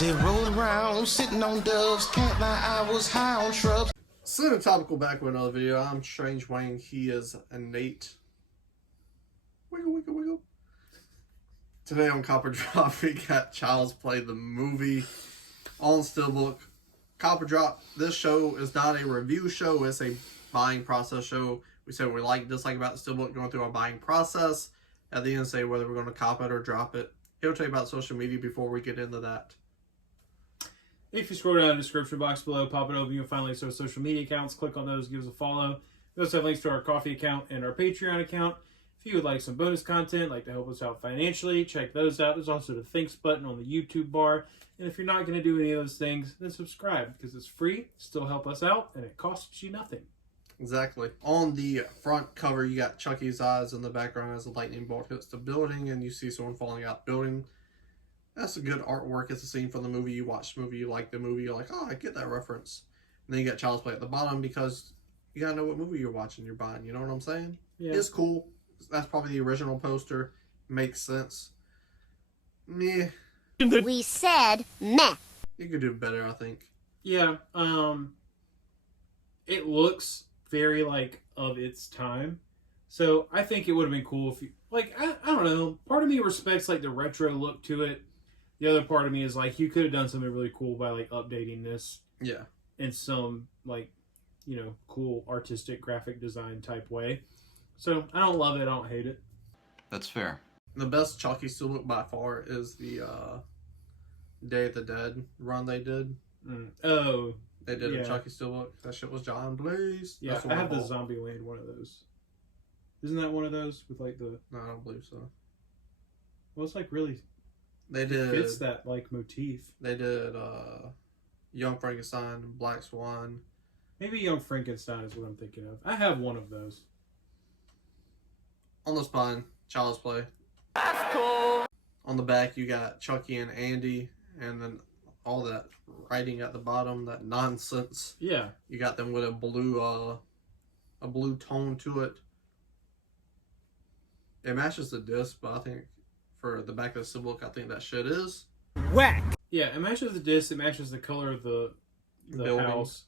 Said roll around, sitting on doves, can't lie, I was high on shrubs. So topical back with another video. I'm Strange Wang. He is a Nate. Wiggle, wiggle, wiggle. Today on Copper Drop, we got Child's Play, the movie, on SteelBook. Copper Drop, this show is not a review show, it's a buying process show. We say what we like, dislike about the SteelBook, going through our buying process. At the end, say whether we're going to cop it or drop it. He'll tell you about social media before we get into that. If you scroll down the description box below, pop it open, you'll find links to our social media accounts. Click on those, give us a follow. We also have links to our coffee account and our Patreon account. If you would like some bonus content, like to help us out financially, check those out. There's also the thanks button on the YouTube bar. And if you're not going to do any of those things, then subscribe because it's free, still help us out, and it costs you nothing. Exactly. On the front cover, you got Chucky's eyes in the background as a lightning bolt hits the building, and you see someone falling out the building. That's a good artwork. It's a scene from the movie. You watch the movie, you like the movie, you're like, oh, I get that reference. And then you got Child's Play at the bottom because you gotta know what movie you're watching, you're buying. You know what I'm saying? Yeah. It's cool. That's probably the original poster. Makes sense. Meh. We said meh. You could do better, I think. Yeah. It looks very, like, of its time. So I think it would have been cool if you, like, I don't know. Part of me respects, like, the retro look to it. The other part of me is, like, you could have done something really cool by, like, updating this. Yeah. In some, like, you know, cool artistic graphic design type way. So I don't love it. I don't hate it. That's fair. The best Chucky SteelBook by far is the Day of the Dead run they did. Oh. They did a Chucky SteelBook. That shit was John Blaze. Yeah, I have the Zombieland one of those. Isn't that one of those with like the? No, I don't believe so. Well, it's like really. They did. Fits that like motif. They did Young Frankenstein, Black Swan. Maybe Young Frankenstein is what I'm thinking of. I have one of those. On the spine, Child's Play. That's cool. On the back, you got Chucky and Andy, and then all that writing at the bottom, that nonsense. Yeah. You got them with a blue tone to it. It matches the disc, but I think for the back of the SteelBook, I think that shit is whack. Yeah, it matches the disc. It matches the color of the house.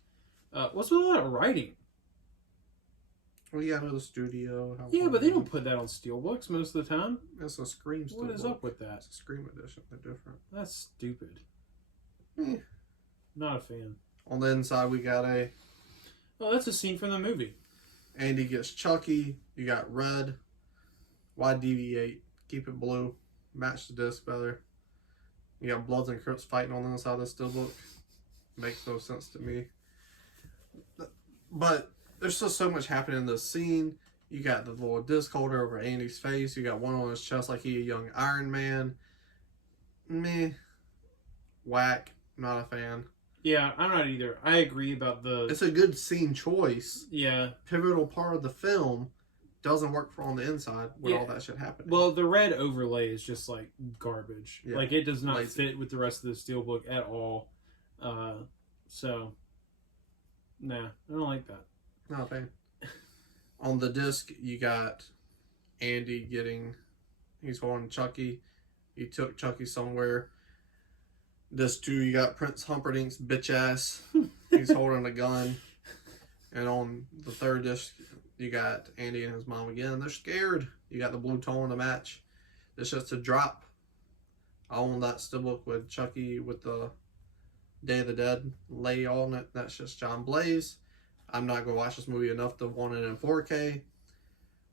What's with all that writing? Well, you gotta know the studio. Yeah, but they don't put that on SteelBooks most of the time. It's a Scream SteelBook. What is up with that? It's a Scream edition. They're different. That's stupid. Eh. Not a fan. On the inside, we got a... Oh, that's a scene from the movie. Andy gets Chucky. You got red. Why deviate? Keep it blue. Match the disc better. You got Bloods and Crips fighting on the inside of the SteelBook. Makes no sense to me. But there's still so much happening in this scene. You got the little disc holder over Andy's face. You got one on his chest like he a young Iron Man. Meh. Whack. Not a fan. Yeah, I'm not either. I agree about the... It's a good scene choice. Yeah. Pivotal part of the film. Doesn't work for on the inside with all that shit happening. Well, the red overlay is just like garbage. Yeah. Like it does not fit with the rest of the SteelBook at all. So, nah, I don't like that. Not a fan. On the disc, you got Andy he's holding Chucky. He took Chucky somewhere. Disc 2, you got Prince Humperdinck's bitch ass. He's holding a gun. And on the third disc, you got Andy and his mom again. They're scared. You got the blue tone to match. It's just a drop. I own that SteelBook with Chucky with the Day of the Dead lay on it. That's just John Blaze. I'm not going to watch this movie enough to want it in 4K.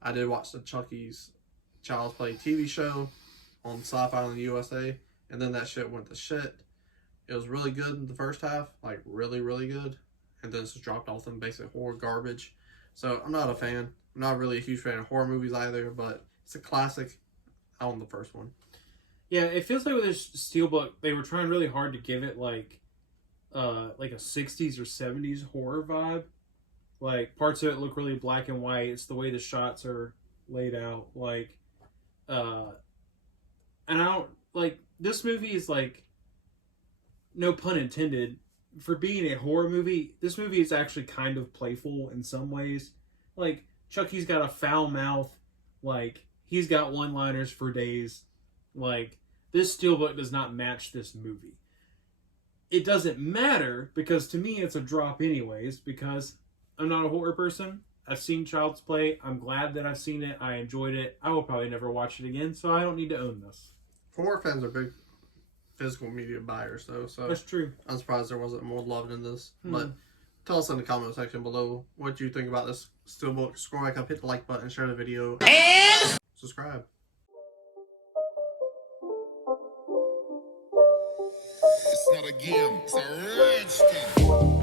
I did watch the Chucky's Child's Play TV show on Sci-Fi in the USA. And then that shit went to shit. It was really good in the first half. Like, really, really good. And then it's just dropped off in basic horror garbage. So, I'm not a fan. I'm not really a huge fan of horror movies either, but it's a classic. I own the first one. Yeah, it feels like with this SteelBook, they were trying really hard to give it like a 60s or 70s horror vibe. Like, parts of it look really black and white. It's the way the shots are laid out. Like, and I don't, like, this movie is like, no pun intended, for being a horror movie, this movie is actually kind of playful in some ways. Like, Chucky's got a foul mouth. Like, he's got one-liners for days. Like, this SteelBook does not match this movie. it doesn't matter because to me it's a drop anyways because I'm not a horror person. I've seen Child's Play. I'm glad that I've seen it. I enjoyed it. I will probably never watch it again, so I don't need to own this. Horror fans are big physical media buyers, though, so That's true. I'm surprised there wasn't more love in this. But tell us in the comment section below what you think about this SteelBook. Scroll back up, hit the like button, share the video, and subscribe. It's not a game, it's a rich thing.